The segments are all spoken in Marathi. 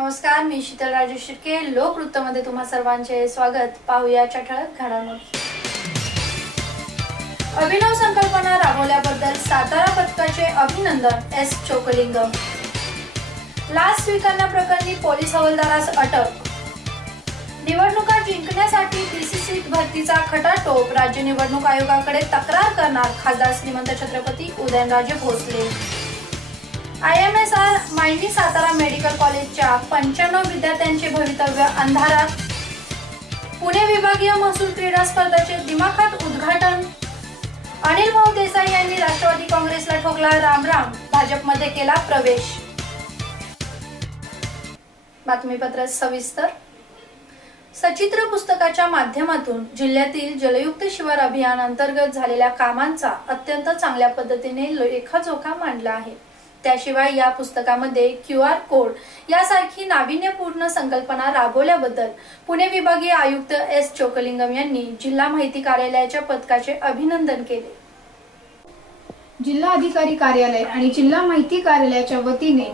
नमस्कार, मी शीतल राजू शिर्के. लोकवृत्तमध्ये तुम्हा सर्वांचे स्वागत. पाहूया ठळक घडामोडी. अभिनव संकल्पना राबवल्याबद्दल सातारा पथकाचे अभिनंदन. एस चोकलिंगम. लाच स्वीकारण्याप्रकरणी पोलीस हवालदारास अटक. निवडणुका जिंकण्यासाठी डीसीसी भरतीचा खटाटोप. राज्य निवडणूक आयोगाकडे तक्रार करणार खासदार श्रीमंत छत्रपती उदयनराजे भोसले. IMSR मायनी सातारा मेडिकल कॉलेजच्या 95 विद्यार्थ्यांचे भवितव्य अंधारात. पुणे विभागीय महसूल क्रीडा स्पर्धेचे दिमाखात उद्घाटन. अनिल भाऊ देसाई यांनी राष्ट्रवादी काँग्रेसला ठोकला रामराम. भाजपमध्ये केला प्रवेश. बातमीपत्र सविस्तर. सचित्र पुस्तकाच्या माध्यमातून जिल्ह्यातील जलयुक्त शिवार अभियान अंतर्गत झालेल्या कामांचा अत्यंत चांगल्या पद्धतीने लेखाजोखा मांडला आहे. त्याशिवाय या पुस्तकामध्ये QR कोड यासारखी नाविन्यपूर्ण संकल्पना राबवल्याबद्दल पुणे विभागीय आयुक्त एस चोकलिंगम यांनी जिल्हा माहिती कार्यालयाच्या पथकाचे अभिनंदन केले. जिल्हा अधिकारी कार्यालय आणि जिल्हा माहिती कार्यालयाच्या वतीने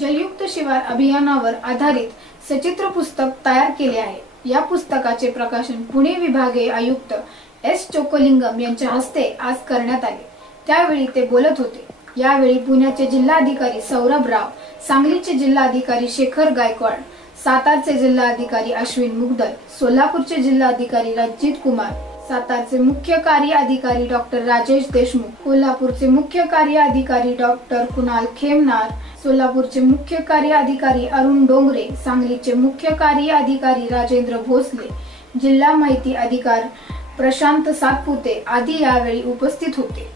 जलयुक्त शिवार अभियानावर आधारित सचित्र पुस्तक तयार केले आहे. या पुस्तकाचे प्रकाशन पुणे विभागीय आयुक्त एस चोकलिंगम यांच्या हस्ते आज करण्यात आले. त्यावेळी ते बोलत होते. यावेळी पुण्याचे जिल्हाधिकारी सौरभ राव, सांगलीचे जिल्हाधिकारी शेखर गायकवाड, सातारचे जिल्हाधिकारी अश्विन मुगदल, सोलापूरचे जिल्हाधिकारी रणजित कुमार, सातारचे मुख्य कार्य अधिकारी डॉक्टर राजेश देशमुख, कोल्हापूरचे मुख्य कार्य अधिकारी डॉक्टर कुणाल खेमनार, सोलापूरचे मुख्य कार्य अधिकारी अरुण डोंगरे, सांगलीचे मुख्य कार्य अधिकारी राजेंद्र भोसले, जिल्हा माहिती अधिकारी प्रशांत सातपुते आदी यावेळी उपस्थित होते.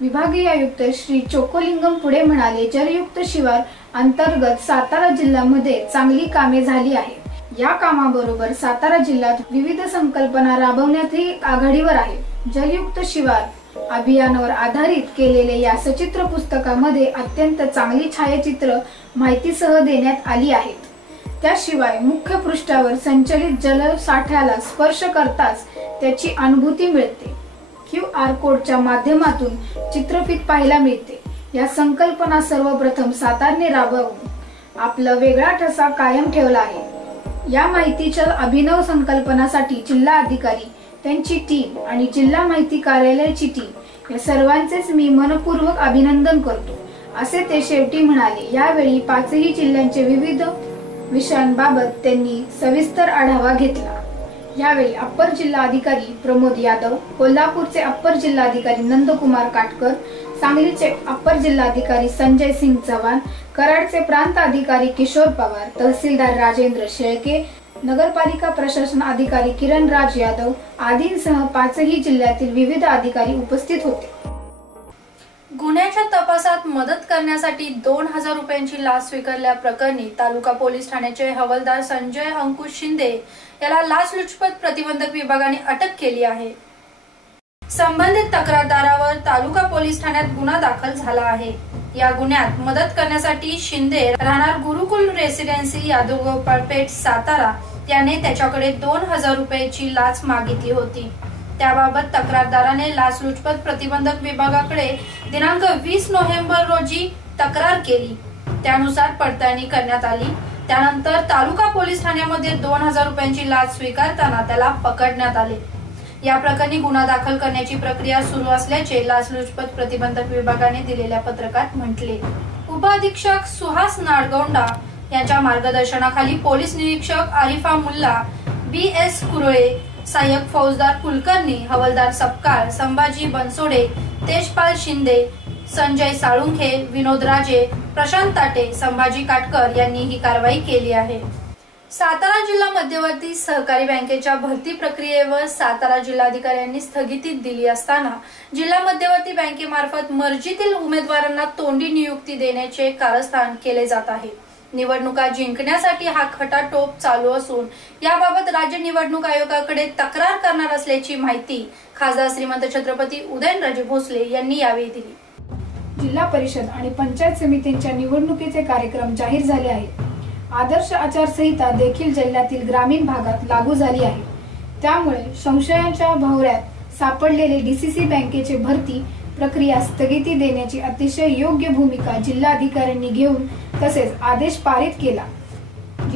विभागीय आयुक्त श्री चोकलिंगम पुढे म्हणाले, जलयुक्त शिवार अंतर्गत सातारा जिल्ह्यामध्ये चांगली कामे झाली आहेत. या कामाबरोबर सातारा जिल्ह्यात विविध संकल्पना राबवण्यातही आघाडीवर आहे. जलयुक्त शिवार अभियानावर आधारित केलेल्या या सचित्र पुस्तकामध्ये अत्यंत चांगली छायाचित्र माहितीसह देण्यात आली आहेत. त्याशिवाय मुख्य पृष्ठावर संचलित जलसाठ्याला स्पर्श करताच त्याची अनुभूती मिळते. QR कोडच्या माध्यमातून चित्रफित पाहायला मिळते. या संकल्पना सर्वप्रथम सातारने राबवून आपला वेगळा ठसा कायम ठेवला आहे. या माहितीच्या अभिनव संकल्पनासाठी जिल्हा अधिकारी, त्यांची टीम आणि जिल्हा माहिती कार्यालयाची टीम या सर्वांचेच मी मनपूर्वक अभिनंदन करतो, असे ते शेवटी म्हणाले. यावेळी 5ही जिल्ह्यांचे विविध विषयांबाबत त्यांनी सविस्तर आढावा घेतला. यावेळी अप्पर जिल्हाधिकारी प्रमोद यादव, कोल्हापूरचे अप्पर जिल्हाधिकारी नंदकुमार काटकर, सांगलीचे अप्पर जिल्हाधिकारी संजय सिंग चव्हाण, कराडचे प्रांत अधिकारी किशोर पवार, तहसीलदार राजेंद्र शेळके, नगरपालिका प्रशासन अधिकारी किरण राज यादव आदींसह 5ही जिल्ह्यातील विविध अधिकारी उपस्थित होते. गुन्ह्याच्या तपासात मदत करण्यासाठी 2000 रुपयांची लाच स्वीकारल्याप्रकरणी तालुका पोलीस ठाण्याचे हवालदार संजय अंकुश शिंदे याला लाचलुचपत प्रतिबंधक विभागाने अटक केली आहे. संबंधित तक्रारदारावर तालुका पोलीस ठाण्यात गुन्हा दाखल झाला आहे. या गुन्ह्यात मदत करण्यासाठी शिंदे राहणार गुरुकुल रेसिडेन्सी यादवगोपाळपेठ सातारा याने त्याच्याकडे 2000 रुपयाची लाच मागितली होती. त्याबाबत तक्रारदाराने लाचलुचपत प्रतिबंधक विभागाकडे दिनांक 20 नोव्हेंबर रोजी तक्रार केली. त्यानुसार पडताळणी करण्यात आली. त्यानंतर तालुका पोलीस ठाण्यामध्ये 2000 रुपयांची लाच स्वीकारताना त्याला पकडण्यात आले. या प्रकरणी गुन्हा दाखल करण्याची प्रक्रिया सुरू असल्याचे लाचलुचपत प्रतिबंधक विभागाने दिलेल्या पत्रकात म्हटले. उपअधीक्षक सुहास नाडगौंडा यांच्या मार्गदर्शनाखाली पोलीस निरीक्षक आरिफा मुल्ला, BS कुरळे, सहाय्यक फौजदार कुलकर्णी, हवालदार सपकाळ, संभाजी बनसोडे, तेजपाल शिंदे, संजय साळुंखे, विनोद राजे, प्रशांत ताटे, संभाजी काटकर यांनी ही कारवाई केली आहे. सातारा जिल्हा मध्यवर्ती सहकारी बँकेच्या भरती प्रक्रियेवर सातारा जिल्हाधिकाऱ्यांनी स्थगिती दिली असताना जिल्हा मध्यवर्ती बँकेमार्फत मर्जीतील उमेदवारांना तोंडी नियुक्ती देण्याचे कारस्थान केले जात आहे. निवडणुका जिंकण्यासाठी हा खटाटोप चालू असून याबाबत राज्य निवडणूक आयोगाकडे तक्रार करणार असल्याची माहिती खासदार श्रीमंत छत्रपती उदयनराजे भोसले यांनी यावेळी दिली. जिल्हा परिषद आणि पंचायत समितींच्या निवडणुकीचे कार्यक्रम जाहीर झाले आहेत. आदर्श आचारसंहिता देखील जिल्ह्यातील ग्रामीण भागात लागू झाली आहे. त्यामुळे संशयाच्या भोवऱ्यात सापडलेले डीसीसी बँकेचे भरती प्रक्रिया स्थगिती देण्याची अतिशय योग्य भूमिका जिल्हाधिकाऱ्यांनी घेऊन तसेच आदेश पारित केला.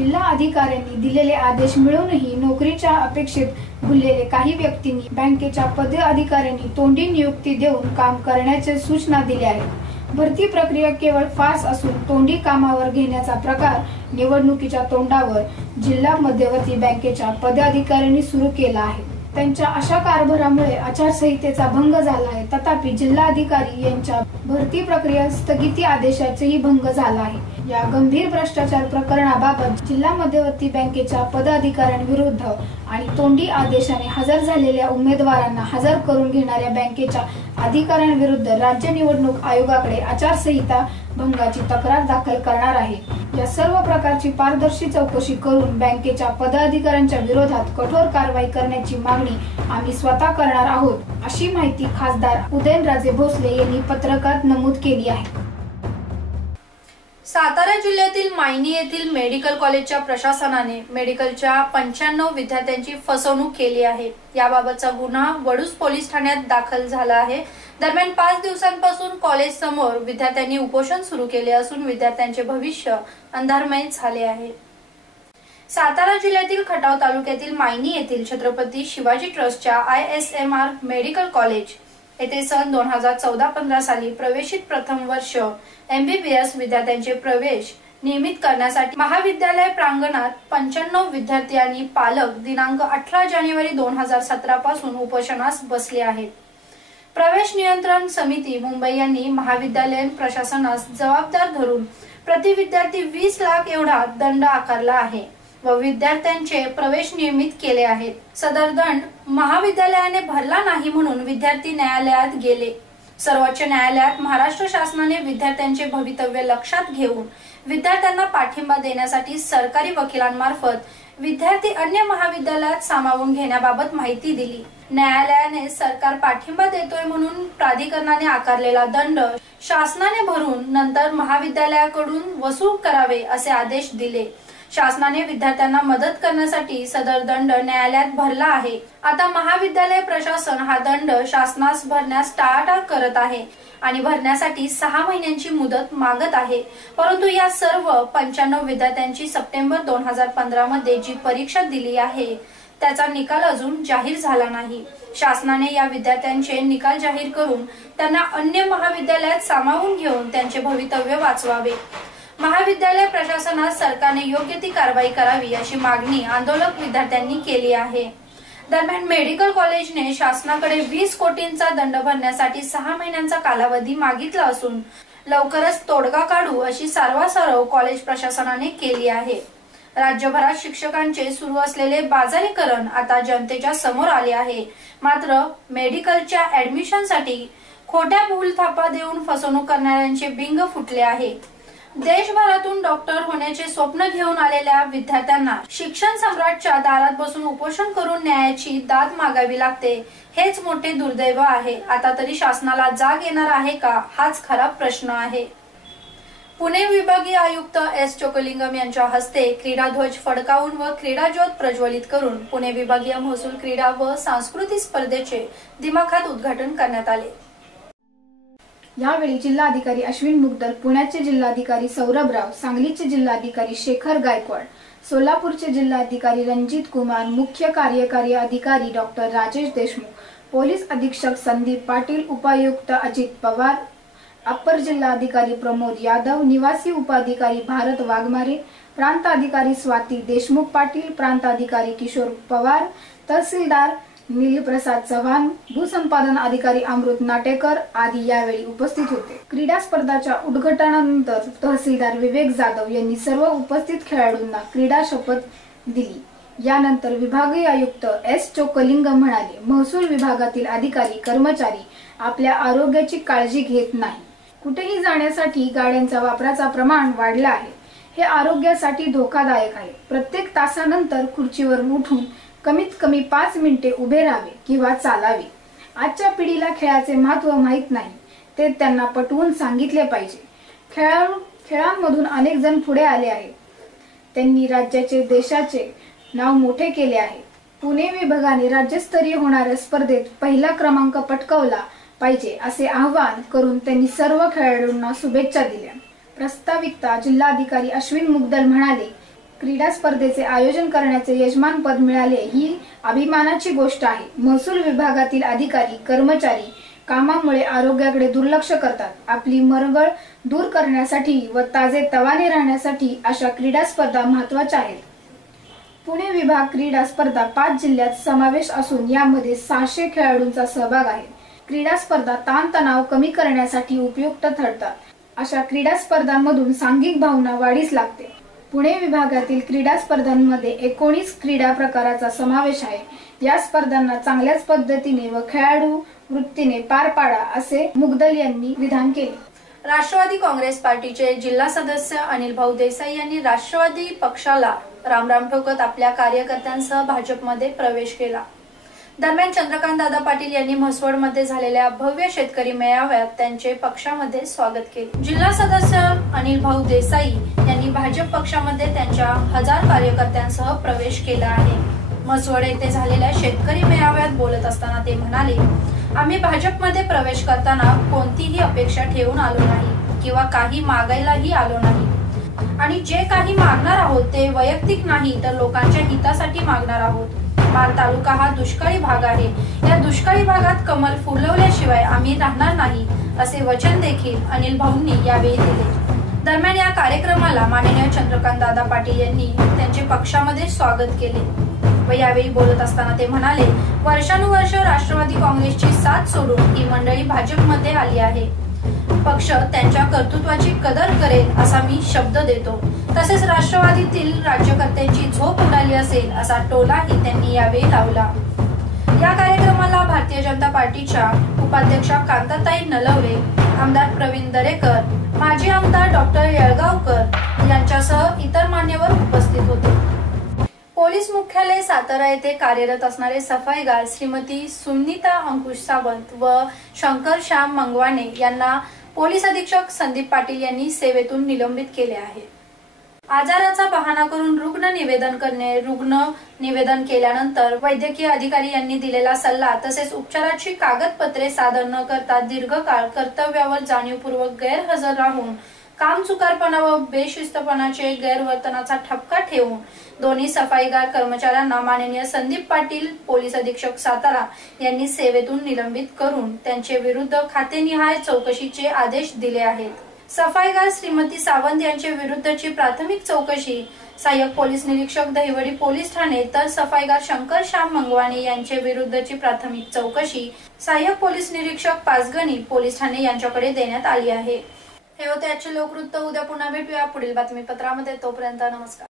जिल्हा अधिकाऱ्यांनी दिलेले आदेश मिळूनही नोकरीच्या अपेक्षेत भुललेले काही व्यक्तींनी बँकेच्या पदाधिकाऱ्यांनी तोंडी नियुक्ती देऊन काम करण्याच्या सूचना दिल्या आहेत। भरती प्रक्रिया केवळ फार्स असून तोंडी कामावर घेण्याचा प्रकार निवडणुकीच्या तोंडावर जिल्हा मध्यवर्ती बँकेच्या पदाधिकाऱ्यांनी सुरू केला आहे। त्यांच्या अशा कारभारामुळे आचारसंहितेचा भंग झाला आहे। तथापि जिल्हाधिकारी यांच्या भरती प्रक्रिया स्थगिती आदेशाचाही भंग झाला आहे। या गंभीर भ्रष्टाचार प्रकरणाबाबत जिल्हा मध्यवर्ती बँकेच्या पदाधिकाऱ्यांविरुद्ध आणि तोंडी आदेशाने हजर झालेल्या उमेदवारांना हजर करून घेणाऱ्या बँकेच्या अधिकाऱ्यांविरुद्ध राज्य निवडणूक आयोगाकडे आचारसंहिता भंगाची तक्रार दाखल करणार आहे। या सर्व प्रकारची पारदर्शी चौकशी करून बँकेच्या पदाधिकाऱ्यांच्या विरोधात कठोर कारवाई करण्याची मागणी आम्ही स्वतः करणार आहोत, अशी माहिती खासदार उदयनराजे भोसले यांनी पत्रकात नमूद केली आहे। सातारा जिल्ह्यातील मायनी येथील मेडिकल कॉलेजच्या प्रशासनाने मेडिकलच्या 95 विद्यार्थ्यांची फसवणूक केली आहे। याबाबतचा गुन्हा वडूज पोलीस ठाण्यात दाखल झाला आहे। दरम्यान 5 दिवसांपासून कॉलेज समोर विद्यार्थ्यांनी उपोषण सुरू केले असून विद्यार्थ्यांचे भविष्य अंधारमय झाले आहे। सातारा जिल्ह्यातील खटाव तालुक्यातील मायनी येथील छत्रपती शिवाजी ट्रस्टच्या ISMR मेडिकल कॉलेज येथे सन 2014-15 साली प्रवेशित प्रथम वर्ष MBBS विद्यार्थ्यांचे प्रवेश नियमित करण्यासाठी महाविद्यालय प्रांगणात 95 विद्यार्थी आणि पालक दिनांक 18 जानेवारी 2017 पासून उपोषणास बसले आहेत। प्रवेश नियंत्रण समिती मुंबई यांनी महाविद्यालयीन प्रशासनास जबाबदार धरून प्रति विद्यार्थी 20 लाख एवढा दंड आकारला आहे व विद्यार्थ्यांचे प्रवेश नियमित केले आहेत। सदर दंड महाविद्यालयाने भरला नाही म्हणून विद्यार्थी न्यायालयात गेले। सर्वोच्च न्यायालयात महाराष्ट्र शासनाने विद्यार्थ्यांचे भवितव्य लक्षात घेऊन विद्यार्थ्यांना पाठिंबा देण्यासाठी सरकारी वकिलांमार्फत विद्यार्थी अन्य महाविद्यालयात सामावून घेण्याबाबत माहिती दिली। न्यायालयाने सरकार पाठिंबा देतोय म्हणून प्राधिकरणाने आकारलेला दंड शासनाने भरून नंतर महाविद्यालयाकडून वसूल करावे असे आदेश दिले। शासनाने विद्यार्थ्यांना मदत करण्यासाठी सदर दंड न्यायालयात भरला आहे। आता महाविद्यालय प्रशासन हा दंड शासनास भरण्यास टाळाटाळ करत आहे आणि भरण्यासाठी 6 महिन्यांची मुदत मागत आहे। परंतु या सर्व 95 विद्यार्थ्यांची सप्टेंबर 2015 मध्ये जी परीक्षा दिली आहे त्याचा निकाल अजून जाहीर झाला नाही। शासनाने या विद्यार्थ्यांचे निकाल जाहीर करून त्यांना अन्य महाविद्यालयात सामावून घेऊन त्यांचे भवितव्य वाचवावे। महाविद्यालय प्रशासनास सरकारने योग्य ती कारवाई करावी अशी मागणी आंदोलक विद्यार्थ्यांनी केली आहे। दरम्यान मेडिकल कॉलेजने शासनाकडे 20 कोटींचा दंड भरण्यासाठी 6 महिन्यांचा कालावधी मागितला असून लवकरच तोडगा काढू अशी सारवासारव कॉलेज प्रशासनाने केली आहे। राज्यभरात शिक्षकांचे सुरू असलेले बाजारीकरण आता जनतेच्या समोर आले आहे। मात्र मेडिकलच्या ऍडमिशनसाठी खोट्या भूलथापा देऊन फसवणूक करणाऱ्यांचे बिंग फुटले आहे। देशभरातून डॉक्टर होण्याचे स्वप्न घेऊन आलेल्या विद्यार्थ्यांना शिक्षण सम्राटच्या दारात बसून उपोषण करून न्यायाची दाद मागावी लागते, हेच मोठे दुर्दैव आहे। आता तरी शासनाला जाग येणार आहे का, हाच खरा प्रश्न आहे। पुणे विभागीय आयुक्त S चोकलिंगम यांच्या हस्ते क्रीडा ध्वज फडकावून व क्रीडा ज्योत प्रज्वलित करून पुणे विभागीय महसूल क्रीडा व सांस्कृतिक स्पर्धेचे दिमाखात उद्घाटन करण्यात आले। यावेळी जिल्हाधिकारी अश्विन मुद्गल, पुण्याचे जिल्हाधिकारी सौरभराव, सांगलीचे जिल्हाधिकारी शेखर गायकवाड, सोलापूरचे जिल्हाधिकारी रणजित कुमार, मुख्य कार्यकारी अधिकारी डॉक्टर राजेश देशमुख, पोलीस अधीक्षक संदीप पाटील, उपायुक्त अजित पवार, अप्पर जिल्हाधिकारी प्रमोद यादव, निवासी उपाधिकारी भारत वाघमारे, प्रांत अधिकारी स्वाती देशमुख पाटील, प्रांत अधिकारी किशोर पवार, तहसीलदार नीलप्रसाद चव्हाण, भूसंपादन अधिकारी अमृत नाटेकर आदी यावेळी उपस्थित होते। क्रीडा स्पर्धाच्या उद्घाटनानंतर तहसीलदार विवेक जाधव यांनी सर्व उपस्थित खेळाडूंना क्रीडा शपथ दिली। यानंतर विभागीय आयुक्त S चोकलिंगम म्हणाले, महसूल विभागातील अधिकारी कर्मचारी आपल्या आरोग्याची काळजी घेत नाही। कुठेही जाण्यासाठी गाड्यांचा वापराचा प्रमाण वाढला आहे। हे आरोग्यासाठी धोकादायक आहे। प्रत्येक तासानंतर खुर्चीवरून उठून कमीत कमी 5 मिनिटे उभे राहावे किंवा चालावे। आजच्या पिढीला खेळाचे महत्त्व माहित नाही, ते त्यांना पटवून सांगितले पाहिजे। खेळांमधून अनेक जण पुढे आले आहेत, त्यांनी राज्याचे देशाचे नाव मोठे केले आहे। पुणे विभागाने राज्यस्तरीय होणाऱ्या स्पर्धेत पहिला क्रमांक पटकावला पाहिजे असे आवाहन करून त्यांनी सर्व खेळाडूंना शुभेच्छा दिल्या। प्रास्ताविकता जिल्हाधिकारी अश्विन मुद्गल म्हणाले, क्रीडा स्पर्धेचे आयोजन करण्याचे यजमानपद मिळाले ही अभिमानाची गोष्ट आहे। महसूल विभागातील अधिकारी कर्मचारी कामामुळे आरोग्याकडे दुर्लक्ष करतात। आपली मरगळ दूर करण्यासाठी व ताजे तवाने राहण्यासाठी अशा क्रीडा स्पर्धा महत्त्वाच्या आहेत। पुणे विभाग क्रीडा स्पर्धा 5 जिल्ह्यात समावेश असून यामध्ये 600 खेळाडूंचा सहभाग आहे। क्रीडा स्पर्धा ताणतणाव कमी करण्यासाठी उपयुक्त ठरतात। अशा क्रीडा स्पर्धांमधून सांघिक भावना वाढीस लागते। पुणे विभागातील क्रीडा स्पर्धांमध्ये 19 क्रीडा प्रकाराचा समावेश आहे। या स्पर्धांना चांगल्याच पद्धतीने व खेळाडू वृत्तीने पार पाडा असे मुगदल यांनी विधान केले। राष्ट्रवादी काँग्रेस पार्टीचे जिल्हा सदस्य अनिल भाऊ देसाई यांनी राष्ट्रवादी पक्षाला रामराम ठोकत आपल्या कार्यकर्त्यांसह भाजपमध्ये प्रवेश केला। दरम्यान चंद्रकांत दादा पाटील यांनी म्हसवडमध्ये झालेल्या भव्य शेतकरी मेळाव्यात त्यांचे पक्षामध्ये स्वागत केले। जिल्हा सदस्य अनिल भाऊ देसाई यांनी भाजप पक्षामध्ये त्यांच्या 1000 कार्यकर्त्यांसह प्रवेश केला आहे। म्हसवड येथे झालेल्या शेतकरी मेळाव्यात बोलत असताना ते म्हणाले, आम्ही भाजपमध्ये प्रवेश करताना कोणतीही अपेक्षा ठेवून आलो नाही किंवा काही मागायलाही आलो नाही आणि जे काही मागणार आहोत ते वैयक्तिक नाही तर लोकांच्या हितासाठी मागणार आहोत। माण तालुका हा दुष्काळी भाग आहे। या दुष्काळी भागात कमल फुलवल्याशिवाय आम्ही राहणार नाही असे वचन देखील अनिल भाऊंनी यावेळी दिले। दरम्यान या कार्यक्रमाला माननीय चंद्रकांत दादा पाटील यांनी त्यांचे पक्षामध्ये स्वागत केले व यावेळी बोलत असताना ते म्हणाले, वर्षानुवर्ष राष्ट्रवादी काँग्रेसची साथ सोडून ही मंडळी भाजपमध्ये आली आहे। पक्ष त्यांच्या कर्तृत्वाची कदर करेल असा मी शब्द देतो। तसेच राष्ट्रवादीतील राज्यकर्त्यांची झोप उडाली असेल असा टोलाही त्यांनी यावेळी लावला। या कार्यक्रमाला भारतीय जनता पार्टीच्या उपाध्यक्षा कांताताई नलवरे, आमदार प्रवीण दरेकर, माजी आमदार डॉक्टर येळगावकर यांच्यासह इतर मान्यवर उपस्थित होते। पोलीस मुख्यालय सातारा येथे कार्यरत असणारे सफाईगार श्रीमती सुनीता अंकुश सावंत व शंकर श्याम मंगवाने यांना पोलीस अधीक्षक संदीप पाटील यांनी सेवेतून निलंबित केले आहे। आजाराचा बहाणा करून रुग्ण निवेदन करणे, रुग्ण निवेदन केल्यानंतर वैद्यकीय अधिकारी यांनी दिलेला सल्ला तसेच उपचाराची कागदपत्रे सादर न करता दीर्घकाळ कर्तव्यावर जाणीवपूर्वक गैरहजर राहून कामचुकारपणा व बेशिस्तपणाचे गैरवर्तनाचा ठपका ठेवून दोन्ही सफाईगार कर्मचाऱ्यांना माननीय संदीप पाटील पोलीस अधीक्षक सातारा यांनी सेवेतून निलंबित करून त्यांचे विरुद्ध खातेनिहाय चौकशीचे आदेश दिले आहेत। सफाईगार श्रीमती सावंत यांच्या विरुद्धची प्राथमिक चौकशी सहाय्यक पोलीस निरीक्षक दहिवडी पोलीस ठाणे तर सफाईगार शंकर श्याम मंगवाने यांच्या विरुद्धची प्राथमिक चौकशी सहाय्यक पोलीस निरीक्षक पाचगणी पोलीस ठाणे यांच्याकडे देण्यात आली आहे। हे होते आजचे लोकवृत्त। उद्या पुन्हा भेटूया पुढील बातमीपत्रामध्ये। तोपर्यंत नमस्कार।